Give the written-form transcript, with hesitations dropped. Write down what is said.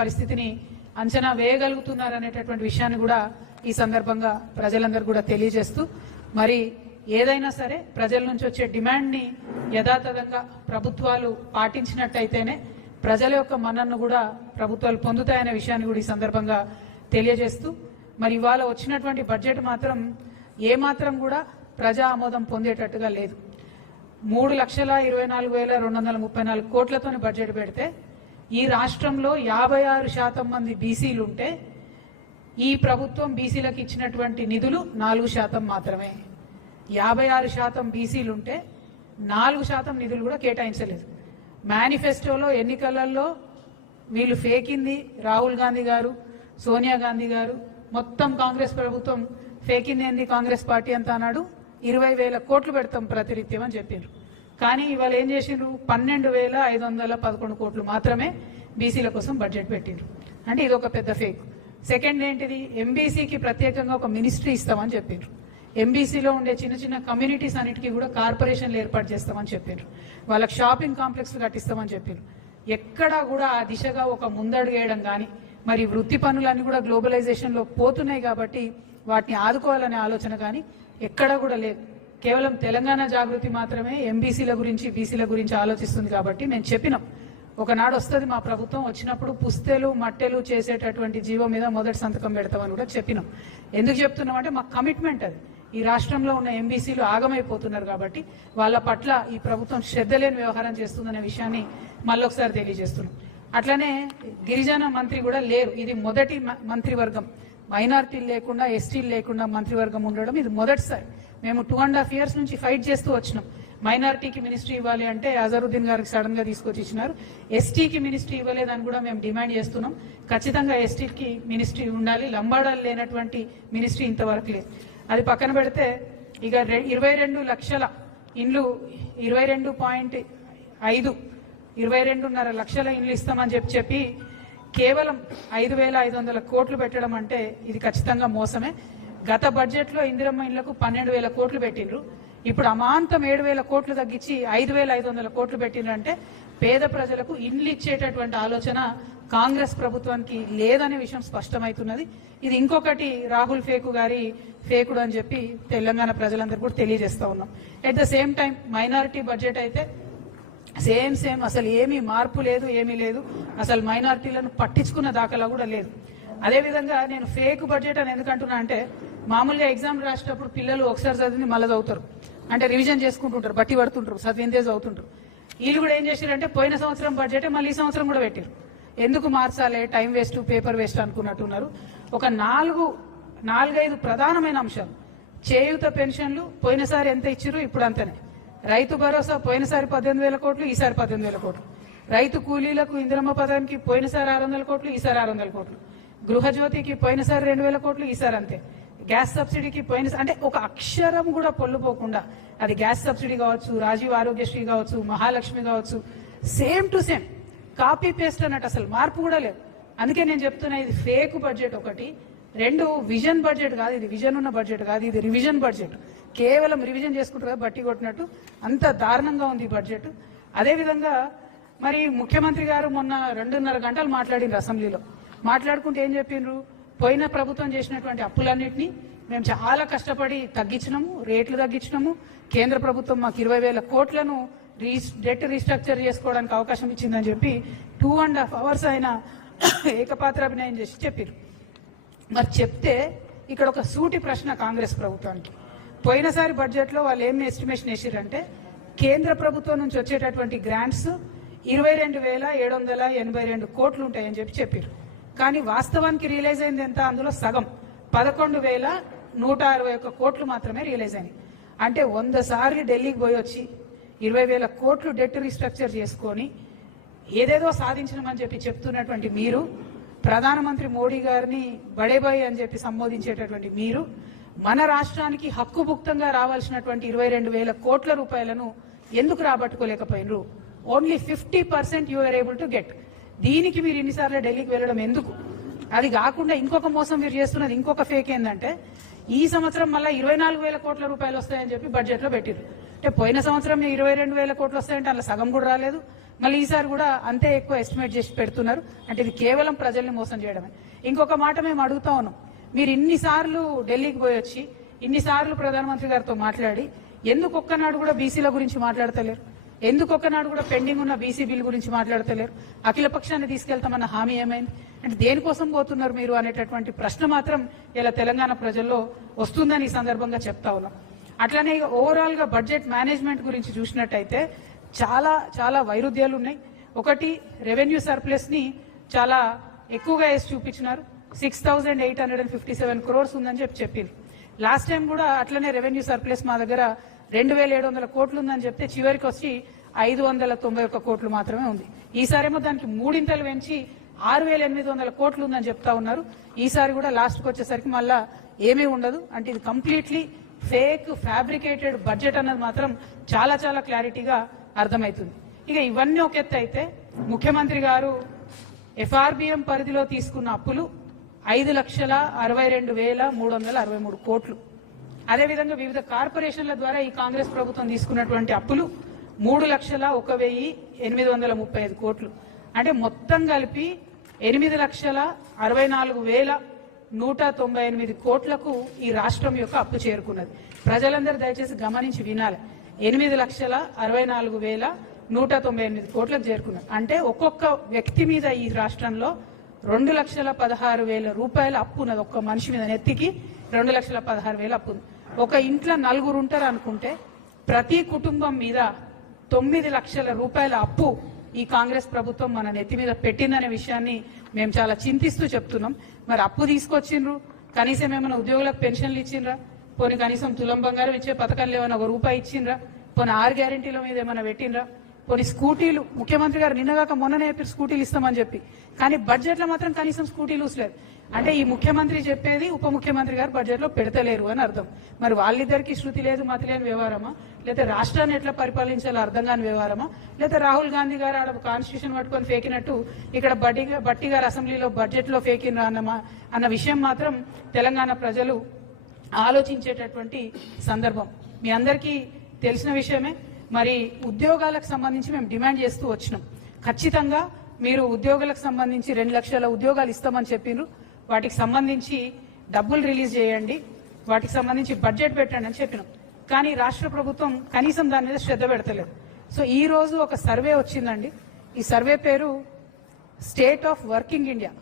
పరిస్థితిని అంచనా వేయగలుగుతున్నారనేటటువంటి విషయాన్ని కూడా ఈ సందర్భంగా ప్రజలందరూ కూడా తెలియజేస్తూ, మరి ఏదైనా సరే ప్రజల నుంచి వచ్చే డిమాండ్ని యథాతథంగా ప్రభుత్వాలు పాటించినట్టయితేనే ప్రజల యొక్క మన్ననను కూడా ప్రభుత్వాలు పొందుతాయనే విషయాన్ని కూడా ఈ సందర్భంగా తెలియజేస్తూ, మరి ఇవాళ వచ్చినటువంటి బడ్జెట్ మాత్రం ఏమాత్రం కూడా ప్రజా ఆమోదం పొందేటట్టుగా లేదు. 3,24,234 కోట్లతోని బడ్జెట్ పెడితే ఈ రాష్ట్రంలో 56% మంది బీసీలు ఉంటే ఈ ప్రభుత్వం బీసీలకు ఇచ్చినటువంటి నిధులు 4% మాత్రమే. 56% బీసీలు ఉంటే 4% నిధులు కూడా కేటాయించలేదు. మేనిఫెస్టోలో ఎన్నికలలో వీళ్ళు ఫేకింది రాహుల్ గాంధీ గారు, సోనియా గాంధీ గారు, మొత్తం కాంగ్రెస్ ప్రభుత్వం ఫేకింది ఏంది కాంగ్రెస్ పార్టీ అంతా అన్నాడు. 20,000 కోట్లు పెడతాం ప్రతినిత్యం అని చెప్పారు. కానీ ఇవాళ ఏం చేసిండ్రు, 12,511 కోట్లు మాత్రమే బీసీల కోసం బడ్జెట్ పెట్టిండ్రు. అంటే ఇది ఒక పెద్ద ఫేక్. సెకండ్ ఏంటిది, ఎంబీసీకి ప్రత్యేకంగా ఒక మినిస్ట్రీ ఇస్తామని చెప్పారు. ఎంబీసీలో ఉండే చిన్న చిన్న కమ్యూనిటీస్ అన్నిటికీ కూడా కార్పొరేషన్లు ఏర్పాటు చేస్తామని చెప్పారు. వాళ్ళకి షాపింగ్ కాంప్లెక్స్ కట్టిస్తామని చెప్పారు. ఎక్కడా కూడా ఆ దిశగా ఒక ముందడుగు వేయడం కానీ, మరి వృత్తి పనులన్నీ కూడా గ్లోబలైజేషన్లో పోతున్నాయి కాబట్టి వాటిని ఆదుకోవాలనే ఆలోచన కానీ ఎక్కడా కూడా లేదు. కేవలం తెలంగాణ జాగృతి మాత్రమే ఎంబీసీల గురించి బీసీల గురించి ఆలోచిస్తుంది. కాబట్టి మేము చెప్పినాం, ఒకనాడు వస్తుంది మా ప్రభుత్వం, వచ్చినప్పుడు పుస్తెలు మట్టెలు చేసేటటువంటి జీవో మీద మొదటి సంతకం పెడతామని కూడా చెప్పినాం. ఎందుకు చెప్తున్నాం అంటే మా కమిట్మెంట్ అది. ఈ రాష్ట్రంలో ఉన్న ఎంబీసీలు ఆగమైపోతున్నారు కాబట్టి వాళ్ళ పట్ల ఈ ప్రభుత్వం శ్రద్ధ లేని వ్యవహారం చేస్తుందనే విషయాన్ని మళ్ళొకసారి తెలియజేస్తున్నాం. అట్లనే గిరిజన మంత్రి కూడా లేరు. ఇది మొదటి మంత్రివర్గం, మైనారిటీలు లేకుండా ఎస్టీలు లేకుండా మంత్రివర్గం ఉండడం ఇది మొదటిసారి. మేము 2.5 years నుంచి ఫైట్ చేస్తూ వచ్చినాం. మైనారిటీకి మినిస్ట్రీ ఇవ్వాలి అంటే అజరుద్దీన్ గారికి సడన్ గా తీసుకొచ్చి ఇచ్చినారు. ఎస్టీకి మినిస్ట్రీ ఇవ్వలేదని కూడా మేము డిమాండ్ చేస్తున్నాం. ఖచ్చితంగా ఎస్టీకి మినిస్ట్రీ ఉండాలి. లంబాడాలు లేనటువంటి మినిస్ట్రీ ఇంతవరకు లేదు. అది పక్కన పెడితే ఇక 22 లక్షల ఇండ్లు 22.5 లక్షల ఇండ్లు ఇస్తామని చెప్పి కేవలం 5,500 కోట్లు పెట్టడం అంటే ఇది ఖచ్చితంగా మోసమే. గత బడ్జెట్లో ఇందిరమ్మ ఇళ్లకు 12,000 కోట్లు పెట్టిండ్రు. ఇప్పుడు అమాంతం 7,000 కోట్లు తగ్గించి 5,500 కోట్లు పెట్టిండ్రంటే పేద ప్రజలకు ఇండ్లు ఇచ్చేటటువంటి ఆలోచన కాంగ్రెస్ ప్రభుత్వానికి లేదనే విషయం స్పష్టమవుతున్నది. ఇది ఇంకొకటి రాహుల్ ఫేకుడు అని చెప్పి తెలంగాణ ప్రజలందరూ కూడా తెలియజేస్తా ఉన్నాం. At the same time minority budget అయితే సేమ్ అసలు ఏమీ మార్పు లేదు, ఏమీ లేదు. అసలు మైనారిటీలను పట్టించుకున్న దాఖలా కూడా లేదు. అదేవిధంగా నేను ఫేక్ బడ్జెట్ అని ఎందుకంటున్నా అంటే, మామూలుగా ఎగ్జామ్ రాసేటప్పుడు పిల్లలు ఒకసారి చదివింది మళ్ళీ చదువుతారు, అంటే రివిజన్ చేసుకుంటుంటారు, బట్టి పడుతుంటారు, చదివిందే చదువుతుంటారు. వీళ్ళు కూడా ఏం చేశారంటే పోయిన సంవత్సరం బడ్జెట్ మళ్ళీ ఈ సంవత్సరం కూడా పెట్టారు. ఎందుకు మార్చాలి, టైం వేస్ట్, పేపర్ వేస్ట్ అనుకున్నట్టున్నారు. ఒక 4-5 ప్రధానమైన అంశాలు. చేయూత పెన్షన్లు పోయినసారి ఎంత ఇచ్చారు, ఇప్పుడు అంతనే. రైతు భరోసా పోయినసారి 18,000 కోట్లు, ఈసారి 18,000 కోట్లు. రైతు కూలీలకు ఇందిరమ్మ పథకానికి పోయినసారి 600 కోట్లు, ఈసారి 600 కోట్లు. గృహజ్యోతికి పోయినసారి 2,000 కోట్లు, ఈసారి అంతే. గ్యాస్ సబ్సిడీకి అంటే ఒక అక్షరం కూడా పొల్లుపోకుండా, అది గ్యాస్ సబ్సిడీ కావచ్చు, రాజీవ్ ఆరోగ్యశ్రీ కావచ్చు, మహాలక్ష్మి కావచ్చు, same to same copy paste అన్నట్టు, అసలు మార్పు కూడా లేదు. అందుకే నేను చెప్తున్నా ఇది ఫేక్ బడ్జెట్ ఒకటి. 2 విజన్ బడ్జెట్ కాదు, ఇది విజన్ ఉన్న బడ్జెట్ కాదు, ఇది రివిజన్ బడ్జెట్. కేవలం రివిజన్ చేసుకుంటారు బట్టి కొట్టినట్టు, అంత దారుణంగా ఉంది ఈ బడ్జెట్. అదేవిధంగా మరి ముఖ్యమంత్రి గారు మొన్న 2.5 గంటలు మాట్లాడిండ్రు అసెంబ్లీలో. మాట్లాడుకుంటే ఏం చెప్పిండ్రు, పోయిన ప్రభుత్వం చేసినటువంటి అప్పులన్నింటినీ మేము చాలా కష్టపడి తగ్గించినాము, రేట్లు తగ్గించినాము. కేంద్ర ప్రభుత్వం మాకు 20,000 కోట్లను డెట్ రీస్ట్రక్చర్ చేసుకోవడానికి అవకాశం ఇచ్చిందని చెప్పి 2.5 hours ఆయన ఏకపాత్రాభినయం చేసి చెప్పారు. మరి చెప్తే ఇక్కడ ఒక సూటి ప్రశ్న కాంగ్రెస్ ప్రభుత్వానికి. పోయినసారి బడ్జెట్లో వాళ్ళు ఏం ఎస్టిమేషన్ వేసారంటే, కేంద్ర ప్రభుత్వం నుంచి వచ్చేటటువంటి గ్రాంట్స్ 22,782 కోట్లు ఉంటాయని చెప్పారు. కానీ వాస్తవానికి రియలైజ్ అయింది ఎంత, అందులో సగం 11,161 కోట్లు మాత్రమే రియలైజ్ అయినాయి. అంటే 100 సార్లు ఢిల్లీకి పోయి వచ్చి 20,000 కోట్లు డెట్ రీస్ట్రక్చర్ చేసుకొని ఏదేదో సాధించమని చెప్తున్నటువంటి మీరు, ప్రధానమంత్రి మోడీ గారిని బడేబాయి అని చెప్పి సంబోధించేటటువంటి మీరు, మన రాష్ట్రానికి హక్కుభుక్తంగా రావాల్సినటువంటి 22,000 కోట్ల రూపాయలను ఎందుకు రాబట్టుకోలేకపోయినరు? Only 50% you are able to get. దీనికి మీరు ఇన్నిసార్లు ఢిల్లీకి వెళ్ళడం ఎందుకు? అది కాకుండా ఇంకొక మోసం మీరు చేస్తున్నది, ఇంకొక ఫేక్ ఏంటంటే, ఈ సంవత్సరం మళ్ళీ 24,000 కోట్ల రూపాయలు వస్తాయని చెప్పి బడ్జెట్లో పెట్టారు. అంటే పోయిన సంవత్సరం 22,000 కోట్లు వస్తాయంటే అందులో సగం కూడా రాలేదు. మళ్ళీ ఈసారి కూడా అంతే ఎక్కువ ఎస్టిమేట్ చేసి పెడుతున్నారు. అంటే ఇది కేవలం ప్రజల్ని మోసం చేయడమే. ఇంకొక మాట మేము అడుగుతా ఉన్నాం, మీరు ఇన్నిసార్లు ఢిల్లీకి పోయి వచ్చి ఇన్నిసార్లు ప్రధానమంత్రి గారితో మాట్లాడి ఎందుకు ఒక్కనాడు కూడా బీసీల గురించి మాట్లాడతలేరు? ఎందుకు ఒక్కనాడు కూడా పెండింగ్ ఉన్న బీసీ బిల్ గురించి మాట్లాడతలేరు? అఖిల పక్షాన్ని తీసుకెళ్తామన్న హామీ ఏమైంది? అంటే దేనికోసం పోతున్నారు మీరు అనేటటువంటి ప్రశ్న మాత్రం ఇలా తెలంగాణ ప్రజల్లో వస్తుందని ఈ సందర్భంగా చెప్తా ఉన్నాం. అట్లనే ఓవరాల్ గా బడ్జెట్ మేనేజ్మెంట్ గురించి చూసినట్టయితే చాలా చాలా వైరుధ్యాలు ఉన్నాయి. ఒకటి, రెవెన్యూ సర్ప్లస్ ని చాలా ఎక్కువగా వేసి చూపించినారు. 6,857 crores ఉందని చెప్పింది. లాస్ట్ టైం కూడా అట్లనే రెవెన్యూ సర్ప్లస్ మా దగ్గర 2,700 కోట్లు ఉందని చెప్తే చివరికి వచ్చి 591 కోట్లు మాత్రమే ఉంది. ఈసారేమో దానికి మూడింతలు పెంచి 6,800 కోట్లు ఉందని చెప్తా ఉన్నారు. ఈసారి కూడా లాస్ట్కి వచ్చేసరికి మళ్ళా ఏమీ ఉండదు. అంటే ఇది కంప్లీట్లీ ఫేక్ ఫ్యాబ్రికేటెడ్ బడ్జెట్ అన్నది మాత్రం చాలా చాలా క్లారిటీగా అర్థమవుతుంది. ఇక ఇవన్నీ ఒక ఎత్తు అయితే ముఖ్యమంత్రి గారు ఎఫ్ఆర్బిఎం పరిధిలో తీసుకున్న అప్పులు 5,62,363 కోట్లు. అదేవిధంగా వివిధ కార్పొరేషన్ల ద్వారా ఈ కాంగ్రెస్ ప్రభుత్వం తీసుకున్నటువంటి అప్పులు 3,01,835 కోట్లు. అంటే మొత్తం కలిపి 8,64,198 కోట్లకు ఈ రాష్ట్రం యొక్క అప్పు చేరుకున్నది. ప్రజలందరూ దయచేసి గమనించి వినాలి. 8,64,198 కోట్లకు చేరుకున్నది. అంటే ఒక్కొక్క వ్యక్తి మీద ఈ రాష్ట్రంలో 2,16,000 రూపాయల అప్పు ఉన్నది. ఒక్క మనిషి మీద నెత్తికి 2,16,000 అప్పు ఉంది. ఒక ఇంట్లో 4 ఉంటారు అనుకుంటే ప్రతి కుటుంబం మీద 9 లక్షల రూపాయల అప్పు ఈ కాంగ్రెస్ ప్రభుత్వం మన నెత్తి మీద పెట్టిందనే విషయాన్ని మేము చాలా చింతిస్తూ చెప్తున్నాం. మరి అప్పు తీసుకొచ్చిండ్రు, కనీసం ఏమైనా ఉద్యోగులకు పెన్షన్లు ఇచ్చిండ్రా? పోనీ కనీసం తులం బంగారం ఇచ్చే పథకాలు ఏమైనా ₹1 ఇచ్చిండ్రా? పోనీ 6 గ్యారెంటీల మీద ఏమైనా పెట్టిండ్రా? పోనీ స్కూటీలు, ముఖ్యమంత్రి గారు నిన్నగాక మొన్ననే చెప్పి స్కూటీలు ఇస్తామని చెప్పి, కానీ బడ్జెట్ లో మాత్రం కనీసం స్కూటీలు ఊసలేదు. అంటే ఈ ముఖ్యమంత్రి చెప్పేది ఉప ముఖ్యమంత్రి గారు బడ్జెట్ లో పెడతలేరు అని అర్థం. మరి వాళ్ళిద్దరికి శృతి లేదు మతి లేని వ్యవహారమా, లేదా రాష్ట్రాన్ని ఎట్లా పరిపాలించాలో అర్థం కాని వ్యవహారమా, లేదా రాహుల్ గాంధీ గారు ఆడ కాన్స్టిట్యూషన్ పట్టుకొని ఫేకినట్టు ఇక్కడ బట్టి గారు అసెంబ్లీలో బడ్జెట్ లో ఫేకినరా అన్న విషయం మాత్రం తెలంగాణ ప్రజలు ఆలోచించేటటువంటి సందర్భం. మీ అందరికీ తెలిసిన విషయమే. మరి ఉద్యోగాలకు సంబంధించి మేము డిమాండ్ చేస్తూ వచ్చినాం. ఖచ్చితంగా మీరు ఉద్యోగులకు సంబంధించి 2 లక్షల ఉద్యోగాలు ఇస్తామని చెప్పిండ్రు. వాటికి సంబంధించి డబ్బులు రిలీజ్ చేయండి, వాటికి సంబంధించి బడ్జెట్ పెట్టండి అని చెప్పినాం. కానీ రాష్ట్ర ప్రభుత్వం కనీసం దాని మీద శ్రద్ధ పెడతలేదు. సో ఈ రోజు ఒక సర్వే వచ్చిందండి. ఈ సర్వే పేరు స్టేట్ ఆఫ్ వర్కింగ్ ఇండియా.